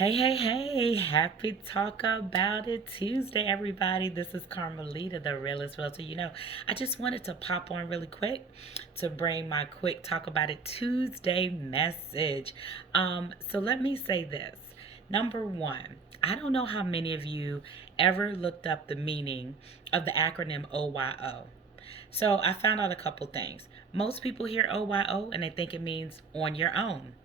Hey, happy Talk About It Tuesday, everybody. This is Carmelita, the Realest Realtor. I just wanted to pop on really quick to bring my quick Talk About It Tuesday message. So let me say this. Number one, I don't know how many of you ever looked up the meaning of the acronym OYO. So I found out a couple things. Most people hear OYO and they think it means on your own.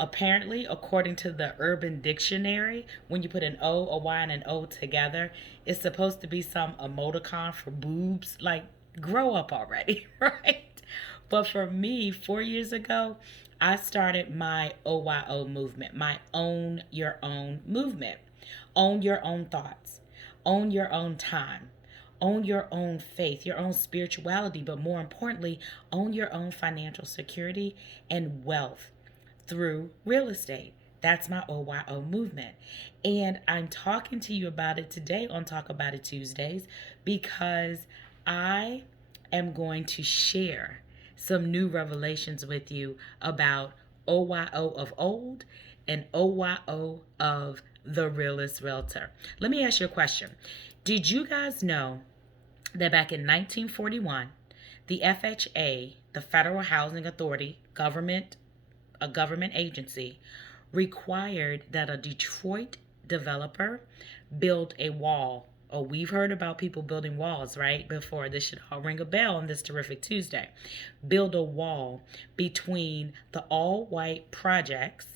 Apparently, according to the Urban Dictionary, when you put an O, a Y, and an O together, it's supposed to be some emoticon for boobs. Like, grow up already, right? But for me, 4 years ago, I started my OYO movement, my own your own movement. Own your own thoughts, own your own time, own your own faith, your own spirituality, but more importantly, own your own financial security and wealth through real estate. That's my OYO movement. And I'm talking to you about it today on Talk About It Tuesdays because I am going to share some new revelations with you about OYO of old and OYO of the Realest Realtor. Let me ask you a question. Did you guys know that back in 1941, the FHA, the Federal Housing Authority, a government agency, required that a Detroit developer build a wall? Oh, we've heard about people building walls, right? Before. This should all ring a bell on this terrific Tuesday. Build a wall between the all white projects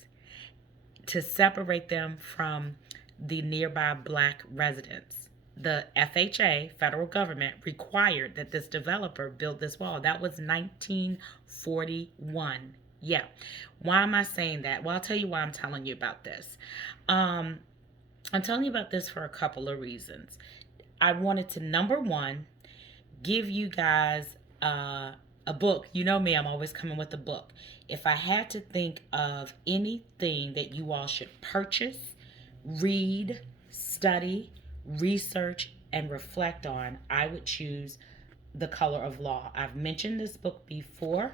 to separate them from the nearby black residents. The FHA, federal government, required that this developer build this wall. That was 1941. Yeah. Why am I saying that? Well, I'll tell you why I'm telling you about this. Um, I'm telling you about this for a couple of reasons. I wanted to, number one, give you guys a book. You know me, I'm always coming with a book. If I had to think of anything that you all should purchase, read, study, research, and reflect on, I would choose The Color of Law. I've mentioned this book before,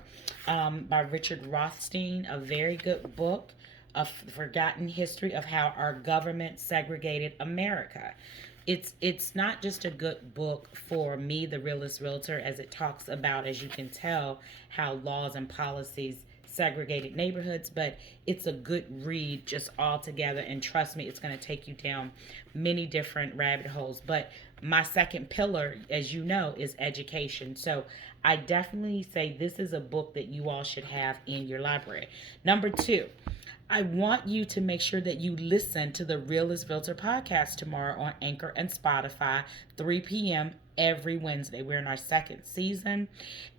by Richard Rothstein, a very good book, a forgotten history of how our government segregated America. It's not just a good book for me, the Realist Realtor, as it talks about, as you can tell, how laws and policies segregated neighborhoods, but it's a good read just all together. And trust me, it's going to take you down many different rabbit holes. But my second pillar, as you know, is education. So I definitely say this is a book that you all should have in your library. Number two, I want you to make sure that you listen to the Realist Realtor podcast tomorrow on Anchor and Spotify, 3 p.m. every Wednesday. We're in our second season.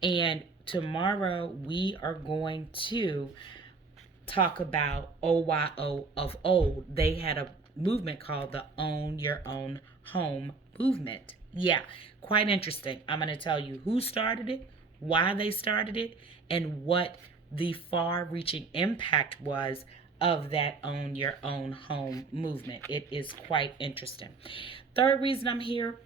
And tomorrow we are going to talk about OYO of old. They had a movement called the Own Your Own Home movement. Yeah, quite interesting. I'm going to tell you who started it, why they started it, and what the far reaching impact was of that Own Your Own Home movement. It is quite interesting. Third reason I'm here,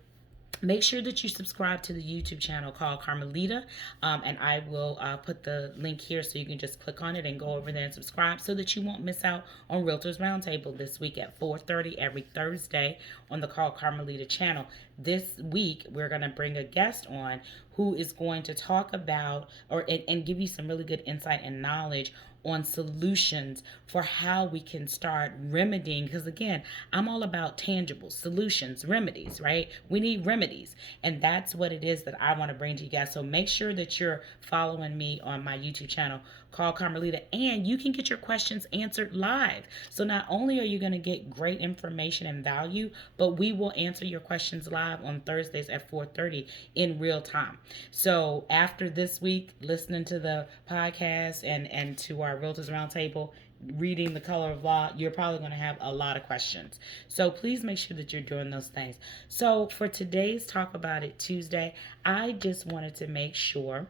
make sure that you subscribe to the YouTube channel called Carmelita, and I will put the link here so you can just click on it and go over there and subscribe so that you won't miss out on Realtors Roundtable this week at 4:30 every Thursday on the Call Carmelita channel. This week we're going to bring a guest on who is going to talk about and give you some really good insight and knowledge on solutions for how we can start remedying. Because again, I'm all about tangible solutions, remedies, right? We need remedies. And that's what it is that I want to bring to you guys. So make sure that you're following me on my YouTube channel called Carmelita, and you can get your questions answered live. So not only are you going to get great information and value, but we will answer your questions live on Thursdays at 4:30 in real time. So after this week, listening to the podcast and to our Realtors Roundtable, reading The Color of Law, you're probably going to have a lot of questions. So please make sure that you're doing those things. So for today's Talk About It Tuesday, I just wanted to make sure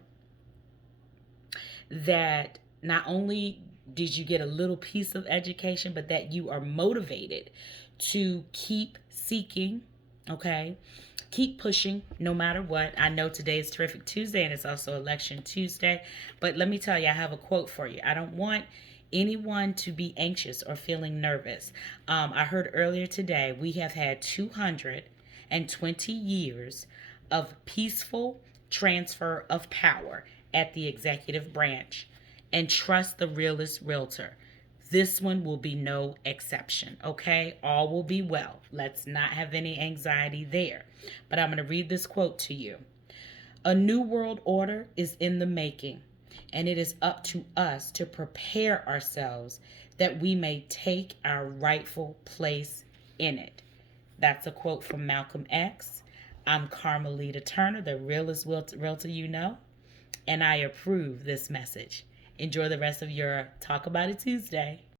that not only did you get a little piece of education, but that you are motivated to keep seeking, okay? Keep pushing no matter what. I know today is Terrific Tuesday and it's also Election Tuesday, but let me tell you, I have a quote for you. I don't want anyone to be anxious or feeling nervous. I heard earlier today we have had 220 years of peaceful transfer of power at the executive branch, and trust the realist realtor. This one will be no exception, okay? All will be well. Let's not have any anxiety there. But I'm going to read this quote to you. A new world order is in the making, and it is up to us to prepare ourselves that we may take our rightful place in it. That's a quote from Malcolm X. I'm Carmelita Turner, the realest realtor you know, and I approve this message. Enjoy the rest of your Talk About It Tuesday.